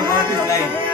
about this line.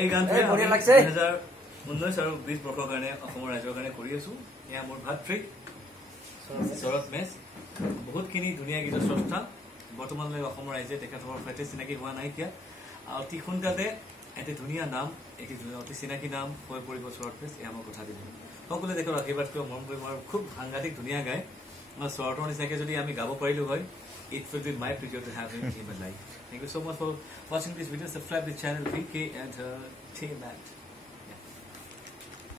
এই গানটো 2019 বৰ্ষৰ কাৰণে অসমৰ ৰাজ্যৰ কাৰণে কৰি আছো এয়া মোৰ ভাতৃ চৰত মেচ বহুতখিনি ধুনীয়া গীত স্ৰষ্টা বৰ্তমানলৈ অসমৰ ৰাজ্যে তেখেতৰ সৈতে চিনাকি হোৱা নাই এতিয়া অতি সোনকালে এটি ধুনীয়া নাম এটি অতি চিনাকি নাম হৈ পৰিব চৰত মেচ এয়া মই কথা দিলোঁ সকলোৱে তেখেতৰ আশীৰ্বাদ কৰি মৰম কৰি মই খুব সাংঘাতিক ধুনীয়া গায় চৰতৰ নিচিনাকৈ যদি আমি গাব পাৰিলো হয় it will be my pleasure to have him in my life. Thank you so much for watching this video. Subscribe to the channel VK and Team Matt.